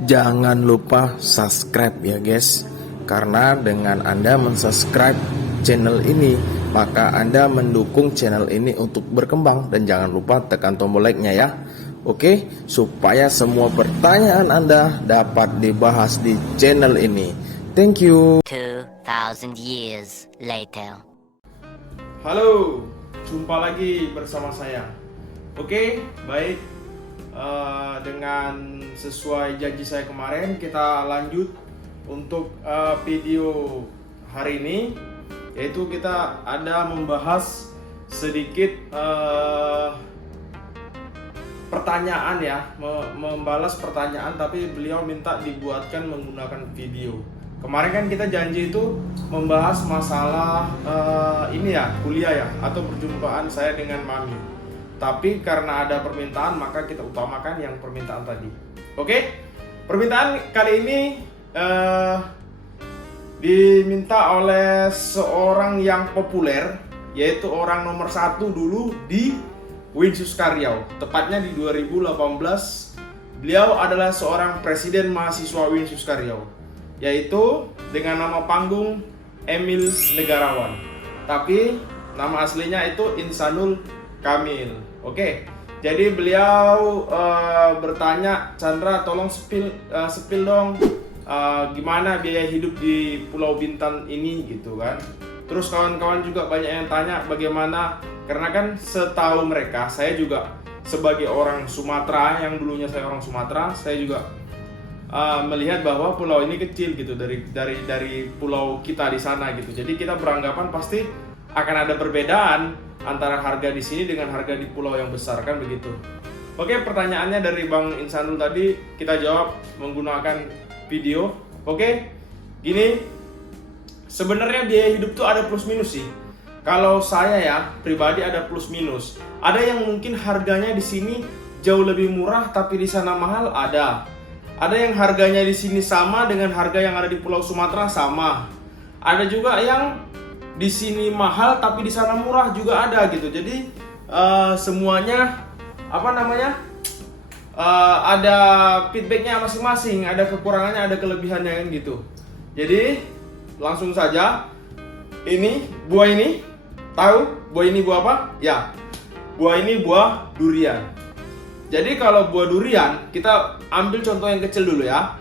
Jangan lupa subscribe ya guys, karena dengan Anda mensubscribe channel ini, maka Anda mendukung channel ini untuk berkembang. Dan jangan lupa tekan tombol like-nya ya. Oke, supaya semua pertanyaan Anda dapat dibahas di channel ini. Thank you. 2000 years later. Halo, jumpa lagi bersama saya. Oke, baik. Dengan sesuai janji saya kemarin, kita lanjut untuk video hari ini, yaitu kita ada membahas sedikit pertanyaan ya, membalas pertanyaan, tapi beliau minta dibuatkan menggunakan video. Kemarin kan kita janji itu membahas masalah ini ya, kuliah ya, atau perjumpaan saya dengan Mami. Tapi karena ada permintaan, maka kita utamakan yang permintaan tadi. Oke, permintaan kali ini diminta oleh seorang yang populer, yaitu orang nomor 1 dulu di Winsuska Riau. Tepatnya di 2018, beliau adalah seorang presiden mahasiswa Winsuska Riau, yaitu dengan nama panggung Emil Negarawan. Tapi nama aslinya itu Insanul Kamil. Oke, jadi beliau bertanya, Chandra tolong spill dong gimana biaya hidup di Pulau Bintan ini gitu kan. Terus kawan-kawan juga banyak yang tanya bagaimana, karena kan setahu mereka, saya juga sebagai orang Sumatera, yang dulunya saya orang Sumatera, saya juga melihat bahwa pulau ini kecil gitu dari pulau kita di sana gitu. Jadi kita beranggapan pasti akan ada perbedaan antara harga di sini dengan harga di pulau yang besar, kan begitu. Oke, pertanyaannya dari Bang Insanul tadi kita jawab menggunakan video. Oke, gini, sebenarnya biaya hidup tuh ada plus minus sih. Kalau saya ya pribadi ada plus minus. Ada yang mungkin harganya di sini jauh lebih murah tapi di sana mahal, ada. Ada yang harganya di sini sama dengan harga yang ada di Pulau Sumatera, sama. Ada juga yang di sini mahal tapi di sana murah, juga ada gitu. Jadi semuanya ada feedbacknya masing-masing, ada kekurangannya, ada kelebihannya kan gitu. Jadi langsung saja, ini buah ini, tahu buah ini buah apa? Ya, buah ini buah durian. Jadi kalau buah durian, kita ambil contoh yang kecil dulu ya.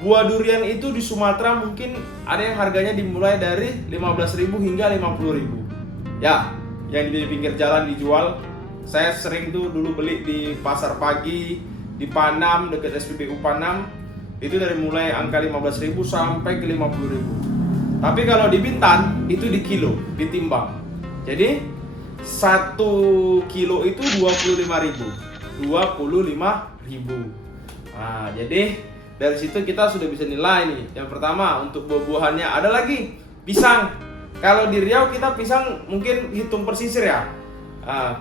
Buah durian itu di Sumatera mungkin ada yang harganya dimulai dari 15.000 hingga 50.000. Ya, yang di pinggir jalan dijual. Saya sering tuh dulu beli di pasar pagi di Panam, dekat SPBU Panam. Itu dari mulai angka 15.000 sampai ke 50.000. Tapi kalau di Bintan itu di kilo, ditimbang. Jadi 1 kilo itu 25.000. Nah, jadi dari situ kita sudah bisa nilai nih. Yang pertama untuk buah-buahannya, ada lagi pisang. Kalau di Riau kita pisang mungkin hitung persisir ya.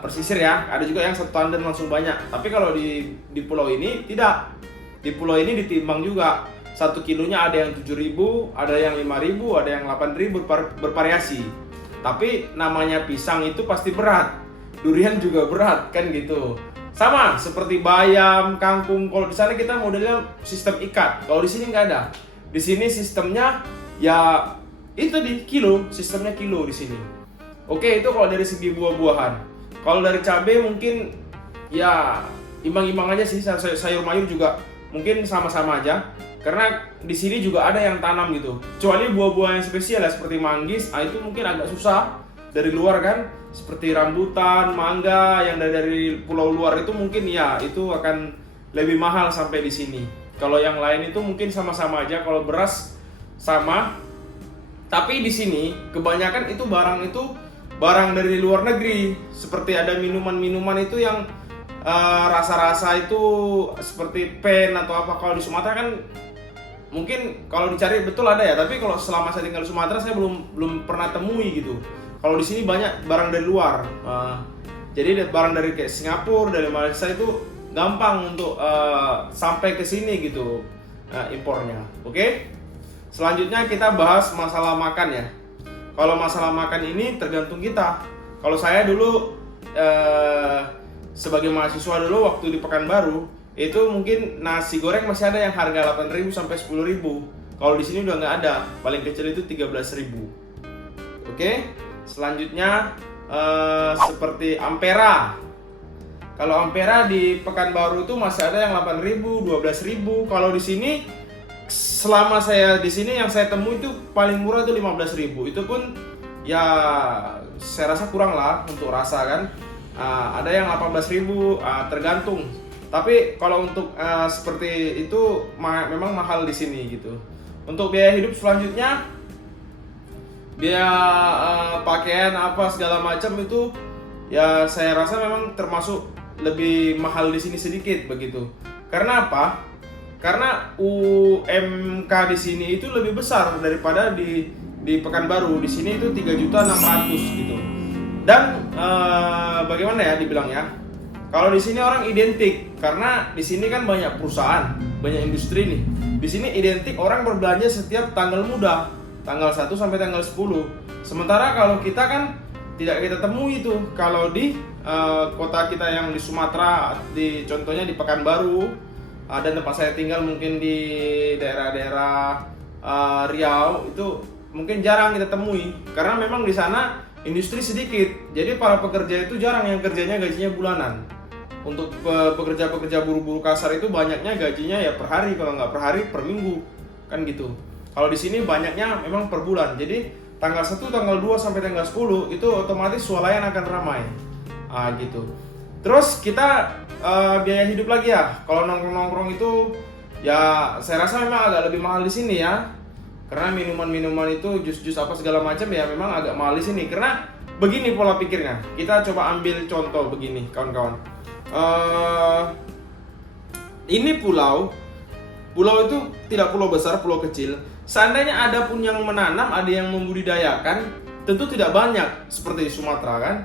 Persisir ya. Ada juga yang satu tandan langsung banyak. Tapi kalau di pulau ini tidak. Di pulau ini ditimbang juga. 1 kilonya ada yang 7.000, ada yang 5.000, ada yang 8.000, bervariasi. Tapi namanya pisang itu pasti berat. Durian juga berat kan gitu. Sama seperti bayam, kangkung. Kalau di sana kita modelnya sistem ikat. Kalau di sini nggak ada. Di sini sistemnya ya itu di kilo, sistemnya kilo di sini. Oke, itu kalau dari segi buah-buahan. Kalau dari cabai mungkin ya imbang-imbang aja sih. Sayur mayur juga mungkin sama-sama aja. Karena di sini juga ada yang tanam gitu. Kecuali buah-buah yang spesial ya seperti manggis, itu mungkin agak susah dari luar kan. Seperti rambutan, mangga yang dari pulau luar itu mungkin ya itu akan lebih mahal sampai di sini. Kalau yang lain itu mungkin sama-sama aja. Kalau beras sama, tapi di sini kebanyakan itu barang dari luar negeri. Seperti ada minuman-minuman itu yang rasa-rasa itu seperti pen atau apa. Kalau di Sumatera kan mungkin kalau dicari betul ada ya. Tapi kalau selama saya tinggal di Sumatera saya belum pernah temui gitu. Kalau di sini banyak barang dari luar, jadi barang dari kayak Singapura, dari Malaysia itu gampang untuk sampai ke sini gitu impornya. Oke? Selanjutnya kita bahas masalah makan ya. Kalau masalah makan ini tergantung kita. Kalau saya dulu sebagai mahasiswa dulu waktu di Pekanbaru itu mungkin nasi goreng masih ada yang harga 8.000 sampai 10.000. Kalau di sini udah nggak ada, paling kecil itu 13.000. Oke, selanjutnya seperti Ampera. Kalau Ampera di Pekanbaru itu masih ada yang 8.000, 12.000. Kalau di sini selama saya di sini yang saya temui itu paling murah itu 15.000. Itu pun ya saya rasa kurang lah untuk rasa kan. Ada yang 18.000, tergantung. Tapi kalau untuk seperti itu memang mahal di sini gitu. Untuk biaya hidup selanjutnya, biaya pakaian apa segala macam itu ya saya rasa memang termasuk lebih mahal di sini sedikit begitu. Karena apa? Karena UMK di sini itu lebih besar daripada di Pekanbaru. Di sini itu 3.600.000 gitu. Dan bagaimana ya dibilang ya? Kalau di sini orang identik karena di sini kan banyak perusahaan, banyak industri nih. Di sini identik orang berbelanja setiap tanggal muda, tanggal 1 sampai tanggal 10. Sementara kalau kita kan tidak kita temui itu. Kalau di kota kita yang di Sumatera, contohnya di Pekanbaru, dan tempat saya tinggal mungkin di daerah-daerah Riau, itu mungkin jarang kita temui karena memang di sana industri sedikit. Jadi para pekerja itu jarang yang kerjanya gajinya bulanan. Untuk pekerja-pekerja buru-buru kasar itu banyaknya gajinya ya per hari, kalau nggak per hari per minggu kan gitu. Kalau di sini banyaknya memang per bulan. Jadi tanggal 1, tanggal 2 sampai tanggal 10 itu otomatis swalayan akan ramai. Gitu. Terus kita biaya hidup lagi ya. Kalau nongkrong-nongkrong itu ya saya rasa memang agak lebih mahal di sini ya. Karena minuman-minuman itu jus-jus apa segala macam ya memang agak mahal di sini. Karena begini pola pikirnya. Kita coba ambil contoh begini kawan-kawan. Ini pulau itu tidak pulau besar, pulau kecil. Seandainya ada pun yang menanam, ada yang membudidayakan, tentu tidak banyak seperti di Sumatera kan.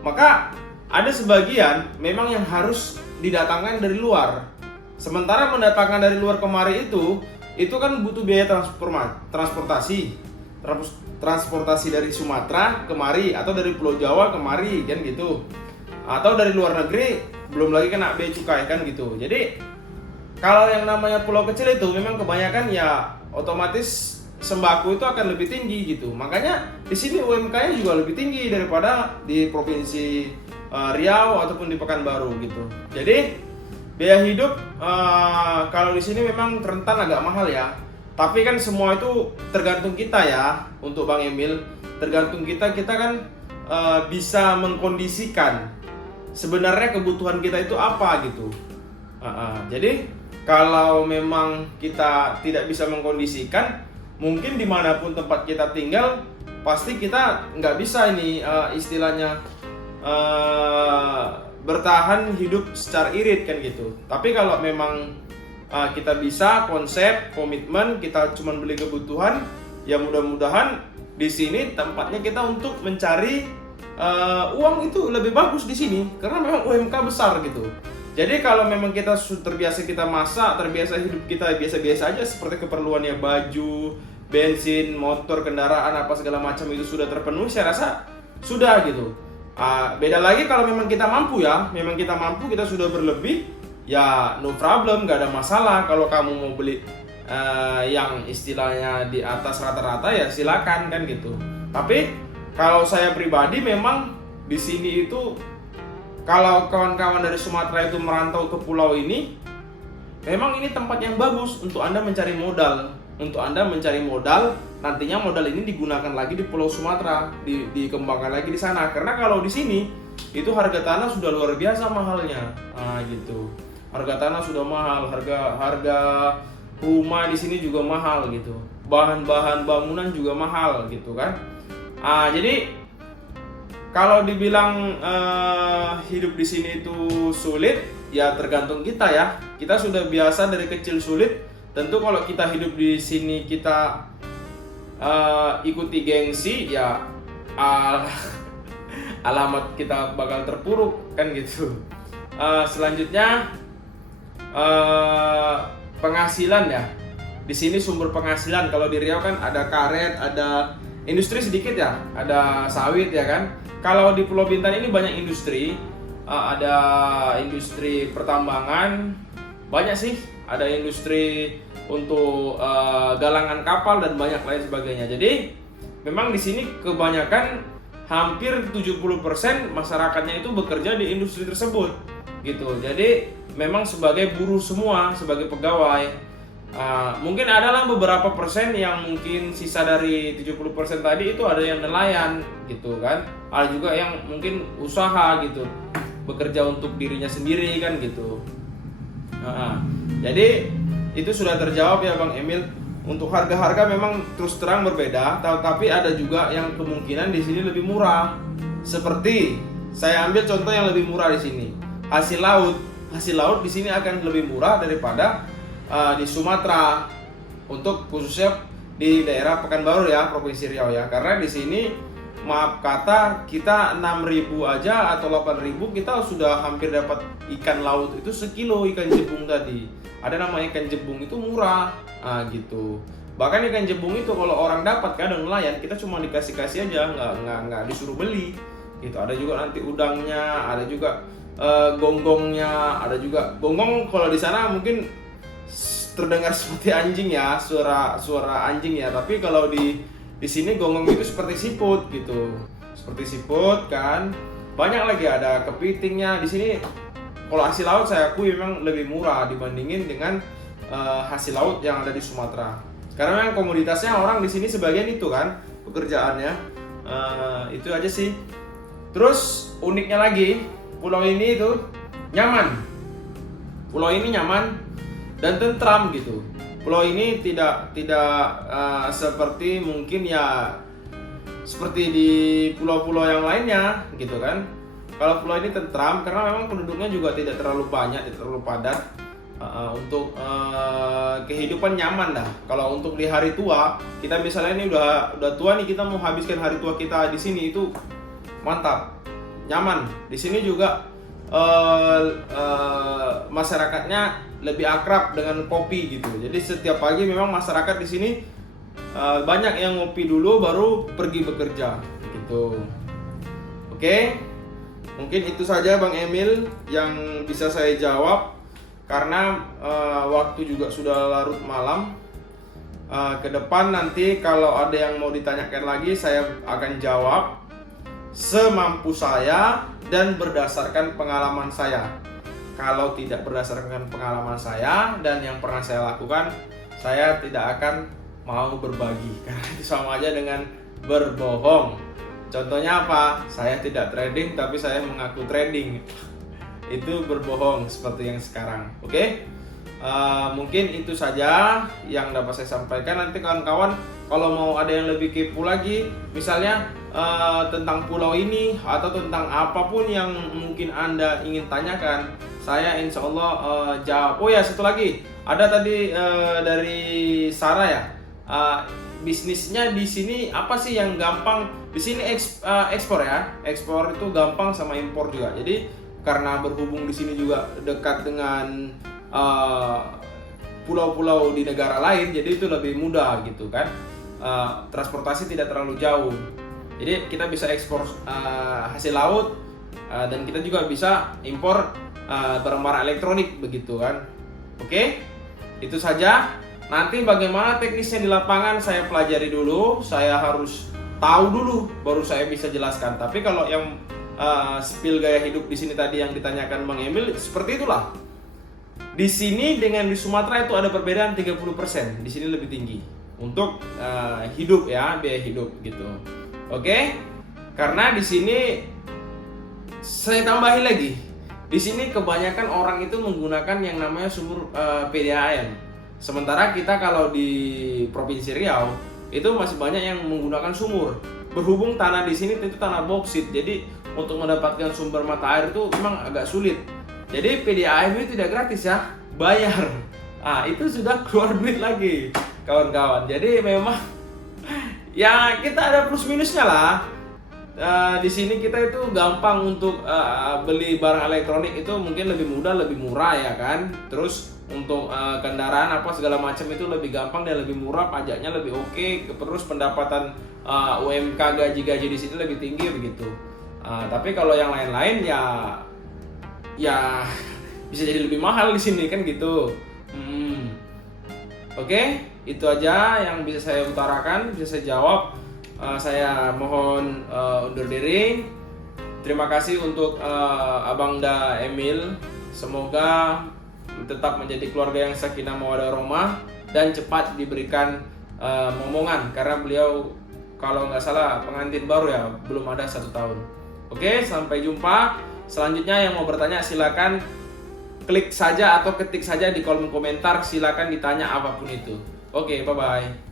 Maka ada sebagian memang yang harus didatangkan dari luar. Sementara mendatangkan dari luar kemari itu kan butuh biaya transportasi dari Sumatera kemari atau dari Pulau Jawa kemari kan gitu. Atau dari luar negeri belum lagi kena bea cukai kan gitu. Jadi kalau yang namanya pulau kecil itu memang kebanyakan ya otomatis sembako itu akan lebih tinggi gitu. Makanya di sini UMK-nya juga lebih tinggi daripada di provinsi Riau ataupun di Pekanbaru gitu. Jadi biaya hidup kalau di sini memang rentan agak mahal ya. Tapi kan semua itu tergantung kita ya. Untuk Bang Emil, tergantung kita kan bisa mengkondisikan sebenarnya kebutuhan kita itu apa gitu. Jadi kalau memang kita tidak bisa mengkondisikan, mungkin dimanapun tempat kita tinggal pasti kita nggak bisa ini istilahnya bertahan hidup secara irit kan gitu. Tapi kalau memang kita bisa konsep komitmen, kita cuma beli kebutuhan, ya mudah-mudahan di sini tempatnya kita untuk mencari uang itu lebih bagus di sini karena memang UMK besar gitu. Jadi kalau memang kita terbiasa kita masak, terbiasa hidup kita biasa-biasa aja seperti keperluannya baju, bensin, motor, kendaraan apa segala macam itu sudah terpenuhi, saya rasa sudah gitu. Beda lagi kalau memang kita mampu ya, kita sudah berlebih, ya no problem, nggak ada masalah. Kalau kamu mau beli yang istilahnya di atas rata-rata ya silakan kan gitu. Tapi kalau saya pribadi memang di sini itu kalau kawan-kawan dari Sumatera itu merantau ke pulau ini, memang ini tempat yang bagus untuk Anda mencari modal. Nantinya modal ini digunakan lagi di Pulau Sumatera, dikembangkan lagi di sana. Karena kalau di sini itu harga tanah sudah luar biasa mahalnya. Gitu. Harga tanah sudah mahal, harga rumah di sini juga mahal gitu. Bahan-bahan bangunan juga mahal gitu kan. Jadi kalau dibilang hidup di sini itu sulit, ya tergantung kita ya. Kita sudah biasa dari kecil sulit. Tentu kalau kita hidup di sini kita ikuti gengsi, ya alamat kita bakal terpuruk kan gitu. Selanjutnya penghasilan ya. Di sini sumber penghasilan kalau di Riau kan ada karet, ada industri sedikit ya, ada sawit ya kan. Kalau di Pulau Bintan ini banyak industri, ada industri pertambangan, banyak sih, ada industri untuk galangan kapal dan banyak lain sebagainya. Jadi memang di sini kebanyakan hampir 70% masyarakatnya itu bekerja di industri tersebut gitu. Jadi memang sebagai buruh semua, sebagai pegawai. Mungkin adalah beberapa persen yang mungkin sisa dari 70% tadi itu ada yang nelayan gitu kan. Ada juga yang mungkin usaha gitu, bekerja untuk dirinya sendiri kan gitu. Jadi itu sudah terjawab ya Bang Emil. Untuk harga-harga memang terus terang berbeda, tapi ada juga yang kemungkinan di sini lebih murah. Seperti saya ambil contoh yang lebih murah di sini, hasil laut. Hasil laut di sini akan lebih murah daripada di Sumatera. Untuk khususnya di daerah Pekanbaru ya, Provinsi Riau ya. Karena di sini maaf kata kita 6.000 aja atau 8.000 kita sudah hampir dapat ikan laut itu sekilo ikan jebung tadi. Ada nama ikan jebung itu murah, gitu. Bahkan ikan jebung itu kalau orang dapat kadang nelayan kita cuma dikasih aja, nggak disuruh beli, gitu. Ada juga nanti udangnya, ada juga gonggongnya, ada juga gonggong kalau di sana mungkin terdengar seperti anjing ya, suara anjing ya. Tapi kalau di sini gonggong itu seperti siput gitu, seperti siput kan. Banyak lagi ada kepitingnya di sini. Kalau hasil laut saya akui memang lebih murah dibandingin dengan hasil laut yang ada di Sumatera. Karena memang komoditasnya orang di sini sebagian itu kan pekerjaannya. Itu aja sih. Terus uniknya lagi, pulau ini itu nyaman. Pulau ini nyaman dan tentram gitu. Pulau ini tidak seperti mungkin ya seperti di pulau-pulau yang lainnya gitu kan. Kalau pulau ini tentram karena memang penduduknya juga tidak terlalu banyak, tidak terlalu padat. Untuk kehidupan nyaman dah. Kalau untuk di hari tua, kita misalnya ini udah tua nih, kita mau habiskan hari tua kita di sini itu mantap, nyaman. Di sini juga masyarakatnya lebih akrab dengan kopi gitu. Jadi setiap pagi memang masyarakat di sini banyak yang ngopi dulu baru pergi bekerja gitu. Oke. Mungkin itu saja Bang Emil yang bisa saya jawab karena waktu juga sudah larut malam. Ke depan nanti kalau ada yang mau ditanyakan lagi saya akan jawab semampu saya dan berdasarkan pengalaman saya. Kalau tidak berdasarkan pengalaman saya dan yang pernah saya lakukan, saya tidak akan mau berbagi karena itu sama aja dengan berbohong. Contohnya apa? Saya tidak trading tapi saya mengaku trading. Itu berbohong seperti yang sekarang. Oke? Mungkin itu saja yang dapat saya sampaikan. Nanti kawan-kawan kalau mau ada yang lebih kepo lagi, misalnya tentang pulau ini atau tentang apapun yang mungkin Anda ingin tanyakan, saya insya Allah jawab. Oh ya, satu lagi, ada tadi dari Sarah ya. Bisnisnya di sini apa sih yang gampang? Di sini ekspor ya, ekspor itu gampang sama impor juga. Jadi karena berhubung di sini juga dekat dengan pulau-pulau di negara lain, jadi itu lebih mudah gitu kan. Transportasi tidak terlalu jauh. Jadi kita bisa ekspor hasil laut dan kita juga bisa impor barang-barang elektronik begitu kan. Oke, itu saja. Nanti bagaimana teknisnya di lapangan saya pelajari dulu, saya harus tahu dulu baru saya bisa jelaskan. Tapi kalau yang spill gaya hidup di sini tadi yang ditanyakan Bang Emil seperti itulah. Di sini dengan di Sumatera itu ada perbedaan 30%. Di sini lebih tinggi untuk hidup ya, biaya hidup gitu. Oke? Karena di sini saya tambahin lagi. Di sini kebanyakan orang itu menggunakan yang namanya sumur PDAM. Sementara kita kalau di Provinsi Riau itu masih banyak yang menggunakan sumur. Berhubung tanah di sini itu tanah boksit, jadi untuk mendapatkan sumber mata air itu memang agak sulit. Jadi PDAM itu tidak gratis ya, bayar. Itu sudah keluar duit lagi, kawan-kawan. Jadi memang ya kita ada plus minusnya lah. Di sini kita itu gampang untuk beli barang elektronik itu mungkin lebih mudah, lebih murah ya kan. Terus untuk kendaraan apa segala macam itu lebih gampang dan lebih murah, pajaknya lebih oke. Terus pendapatan UMK gaji-gaji di sini lebih tinggi begitu. Tapi kalau yang lain-lain ya bisa jadi lebih mahal di sini kan gitu. Oke, itu aja yang bisa saya utarakan, bisa saya jawab. Saya mohon undur diri. Terima kasih untuk Abang Da Emil. Semoga tetap menjadi keluarga yang sakinah mawaddah warahmah dan cepat diberikan momongan, karena beliau kalau nggak salah pengantin baru ya, belum ada 1 tahun. Oke, sampai jumpa. Selanjutnya yang mau bertanya silakan klik saja atau ketik saja di kolom komentar, silakan ditanya apapun itu. Oke, bye bye.